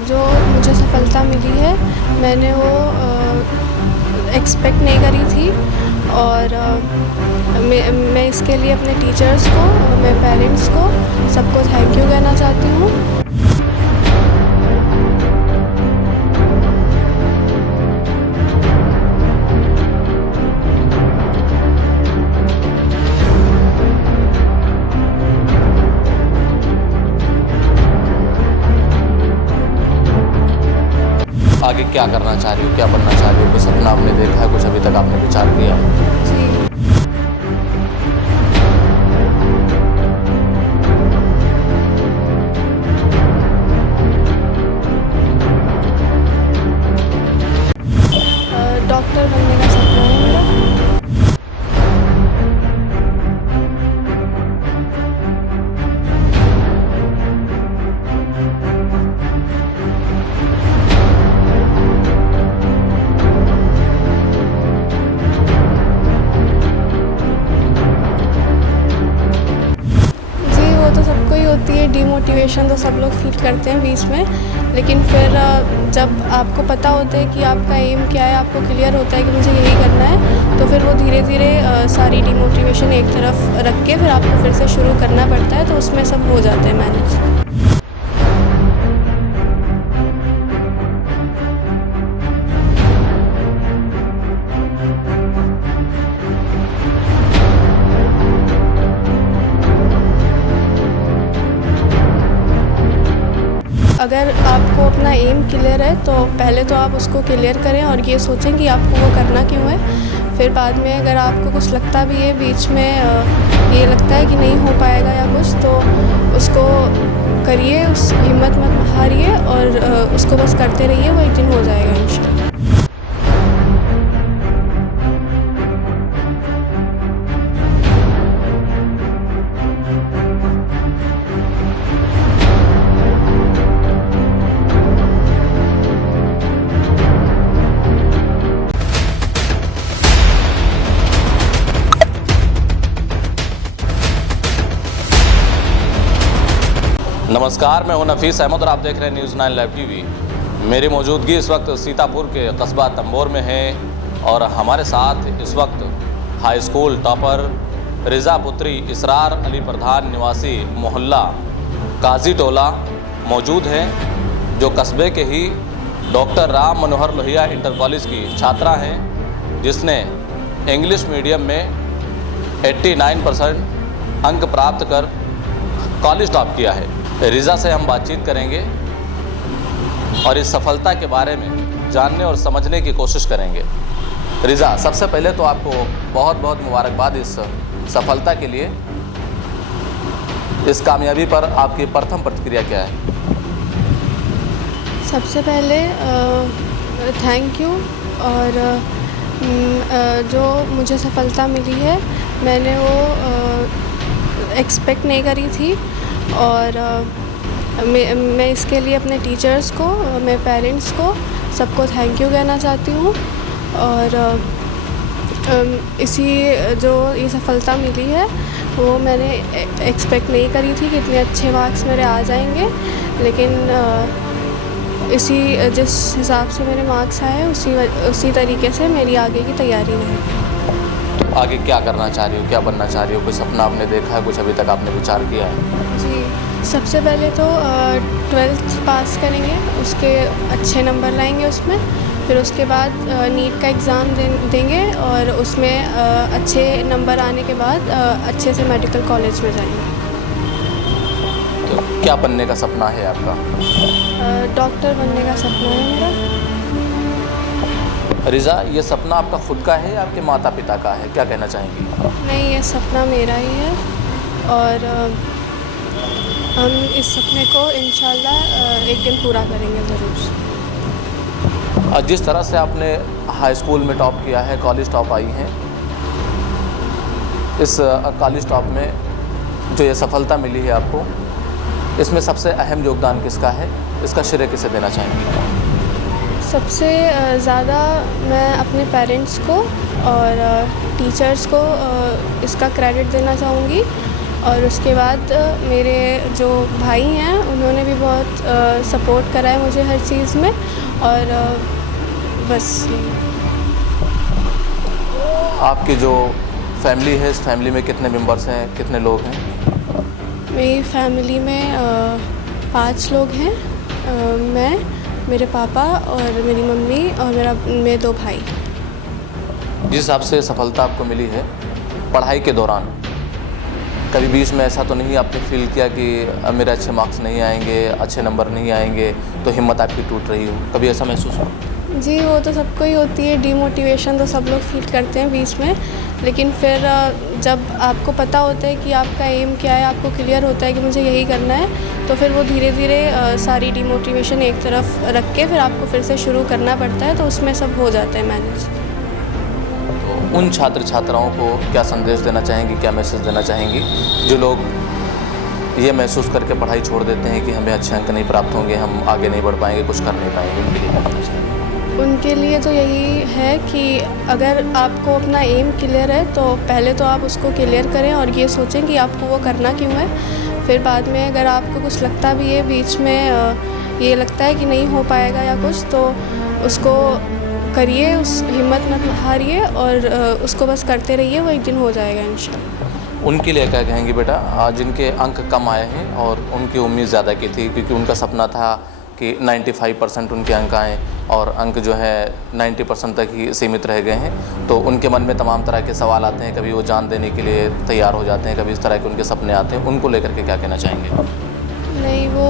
जो मुझे सफलता मिली है मैंने वो एक्सपेक्ट नहीं करी थी और मैं इसके लिए अपने टीचर्स को, मेरे पेरेंट्स को, सबको थैंक यू कहना चाहती हूँ। आगे क्या करना चाह रही हो, क्या बनना चाह रही हो, कोई सपना आपने देखा है, कुछ अभी तक आपने विचार किया है? जी। डॉक्टर बनने का सपना है मेरा। तो सबको ही होती है, डीमोटिवेशन तो सब लोग फील करते हैं बीच में, लेकिन फिर जब आपको पता होता है कि आपका एम क्या है, आपको क्लियर होता है कि मुझे यही करना है, तो फिर वो धीरे धीरे सारी डीमोटिवेशन एक तरफ रख के फिर आपको फिर से शुरू करना पड़ता है, तो उसमें सब हो जाता है मैनेज। अगर आपको अपना एम क्लियर है तो पहले तो आप उसको क्लियर करें और ये सोचें कि आपको वो करना क्यों है। फिर बाद में अगर आपको कुछ लगता भी है बीच में, ये लगता है कि नहीं हो पाएगा या कुछ, तो उसको करिए, उस हिम्मत मत हारिए और उसको बस करते रहिए, वो एक दिन हो जाएगा इंशाल्लाह। नमस्कार, मैं हूं नफीस अहमद और आप देख रहे हैं न्यूज़ 9 लाइव टीवी। मेरी मौजूदगी इस वक्त सीतापुर के कस्बा तंबोर में है और हमारे साथ इस वक्त हाई स्कूल टॉपर रिज़ा पुत्री इसरार अली प्रधान निवासी मोहल्ला काजी टोला मौजूद हैं, जो कस्बे के ही doctor Ram Manohar Lohia inter college की छात्रा हैं, जिसने इंग्लिश मीडियम में 89% अंक प्राप्त कर कॉलेज टॉप किया है। रिज़ा से हम बातचीत करेंगे और इस सफलता के बारे में जानने और समझने की कोशिश करेंगे। रिज़ा, सबसे पहले तो आपको बहुत बहुत मुबारकबाद इस सफलता के लिए। इस कामयाबी पर आपकी प्रथम प्रतिक्रिया क्या है? सबसे पहले थैंक यू, और जो मुझे सफलता मिली है मैंने वो एक्सपेक्ट नहीं करी थी और मैं इसके लिए अपने टीचर्स को, मेरे पेरेंट्स को, सबको थैंक यू कहना चाहती हूँ। और इसी जो ये सफलता मिली है वो मैंने एक्सपेक्ट नहीं करी थी कि इतने अच्छे मार्क्स मेरे आ जाएंगे, लेकिन जिस हिसाब से मेरे मार्क्स आए उसी तरीके से मेरी आगे की तैयारी रहेगी। आगे क्या करना चाह रही हो, क्या बनना चाह रही हो, कोई सपना आपने देखा है, कुछ अभी तक आपने विचार किया है? जी, सबसे पहले तो 12th पास करेंगे, उसके अच्छे नंबर लाएंगे उसमें, फिर उसके बाद नीट का एग्ज़ाम देंगे और उसमें अच्छे नंबर आने के बाद अच्छे से मेडिकल कॉलेज में जाएंगे। तो क्या बनने का सपना है आपका? डॉक्टर बनने का सपना है मेरा। रिज़ा, ये सपना आपका खुद का है या आपके माता पिता का है, क्या कहना चाहेंगी? नहीं, ये सपना मेरा ही है और हम इस सपने को इंशाल्लाह एक दिन पूरा करेंगे ज़रूर। जिस तरह से आपने हाई स्कूल में टॉप किया है, कॉलेज टॉप आई हैं, इस कॉलेज टॉप में जो ये सफलता मिली है आपको, इसमें सबसे अहम योगदान किसका है, इसका श्रेय किसे देना चाहेंगी? सबसे ज़्यादा मैं अपने पेरेंट्स को और टीचर्स को इसका क्रेडिट देना चाहूँगी और उसके बाद मेरे जो भाई हैं उन्होंने भी बहुत सपोर्ट करा है मुझे हर चीज़ में। और बस आपकी जो फैमिली है, इस फैमिली में कितने मेंबर्स हैं, कितने लोग हैं? मेरी फैमिली में 5 लोग हैं। मैं, मेरे पापा और मेरी मम्मी और मेरे 2 भाई। जिस हिसाब से सफलता आपको मिली है पढ़ाई के दौरान, कभी बीच में ऐसा तो नहीं आपने फील किया कि अब मेरे अच्छे मार्क्स नहीं आएंगे, अच्छे नंबर नहीं आएंगे, तो हिम्मत आपकी टूट रही हो? कभी ऐसा महसूस हो? जी, वो तो सबको ही होती है, डीमोटिवेशन तो सब लोग फील करते हैं बीच में। लेकिन फिर जब आपको पता होता है कि आपका एम क्या है, आपको क्लियर होता है कि मुझे यही करना है, तो फिर वो धीरे धीरे सारी डीमोटिवेशन एक तरफ रख के फिर आपको फिर से शुरू करना पड़ता है, तो उसमें सब हो जाता है मैनेज। तो उन छात्र छात्राओं को क्या संदेश देना चाहेंगी, क्या मैसेज देना चाहेंगी जो लोग ये महसूस करके पढ़ाई छोड़ देते हैं कि हमें अच्छे अंक नहीं प्राप्त होंगे, हम आगे नहीं बढ़ पाएंगे, कुछ कर नहीं पाएंगे? उनके लिए क्या करना चाहिए? उनके लिए तो यही है कि अगर आपको अपना एम क्लियर है तो पहले तो आप उसको क्लियर करें और ये सोचें कि आपको वो करना क्यों है। फिर बाद में अगर आपको कुछ लगता भी है बीच में, ये लगता है कि नहीं हो पाएगा या कुछ, तो उसको करिए, उस हिम्मत मत हारिए और उसको बस करते रहिए, वो एक दिन हो जाएगा इंशाल्लाह। उनके लिए क्या कहेंगे बेटा जिनके अंक कम आए हैं और उनकी उम्मीद ज़्यादा की थी, क्योंकि उनका सपना था कि 95% उनके अंक आएँ और अंक जो है 90% तक ही सीमित रह गए हैं, तो उनके मन में तमाम तरह के सवाल आते हैं, कभी वो जान देने के लिए तैयार हो जाते हैं, कभी इस तरह के उनके सपने आते हैं, उनको लेकर के क्या कहना चाहेंगे? नहीं, वो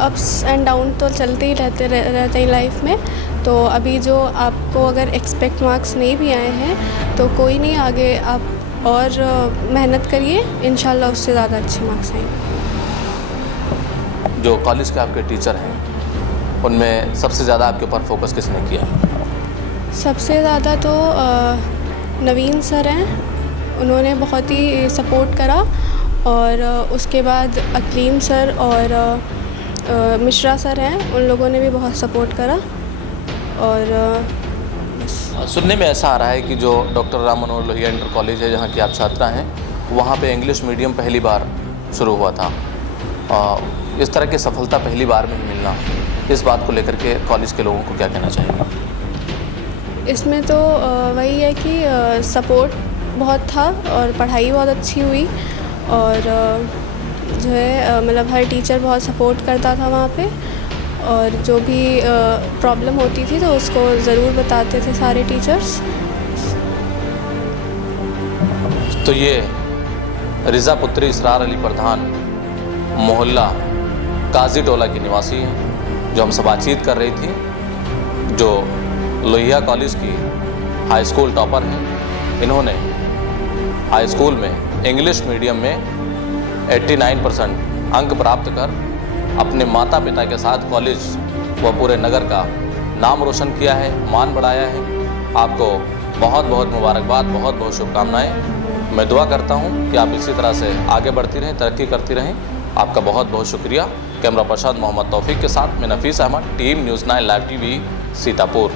अप्स एंड डाउन तो चलते ही रहते हैं लाइफ में। तो अभी जो आपको अगर एक्सपेक्ट मार्क्स नहीं भी आए हैं तो कोई नहीं, आगे आप और मेहनत करिए, इंशाल्लाह उससे ज़्यादा अच्छे मार्क्स आएंगे। जो कॉलेज के आपके टीचर हैं उनमें सबसे ज़्यादा आपके ऊपर फोकस किसने किया? सबसे ज़्यादा तो नवीन सर हैं, उन्होंने बहुत ही सपोर्ट करा। और उसके बाद अकलीम सर और मिश्रा सर हैं, उन लोगों ने भी बहुत सपोर्ट करा। और सुनने में ऐसा आ रहा है कि जो doctor Ram Manohar Lohia inter college है जहाँ की आप छात्रा हैं, वहाँ पे इंग्लिश मीडियम पहली बार शुरू हुआ था। इस तरह की सफलता पहली बार में ही मिलना, इस बात को लेकर के कॉलेज के लोगों को क्या कहना चाहिए? इसमें तो वही है कि सपोर्ट बहुत था और पढ़ाई बहुत अच्छी हुई। और जो है मतलब हर टीचर बहुत सपोर्ट करता था वहाँ पे, और जो भी प्रॉब्लम होती थी तो उसको ज़रूर बताते थे सारे टीचर्स। तो ये रिज़ा पुत्री इसरार अली प्रधान मोहल्ला काजी टोला की निवासी हैं, जो हमसे बातचीत कर रही थी, जो लोहिया कॉलेज की हाई स्कूल टॉपर हैं। इन्होंने हाई स्कूल में इंग्लिश मीडियम में 89% अंक प्राप्त कर अपने माता पिता के साथ कॉलेज व पूरे नगर का नाम रोशन किया है, मान बढ़ाया है। आपको बहुत बहुत मुबारकबाद, बहुत बहुत शुभकामनाएं। मैं दुआ करता हूं कि आप इसी तरह से आगे बढ़ती रहें, तरक्की करती रहें। आपका बहुत बहुत शुक्रिया। कैमरा पर्सन मोहम्मद तौफीक के साथ मैं Nafees Ahmed, team news 9 live TV, Sitapur.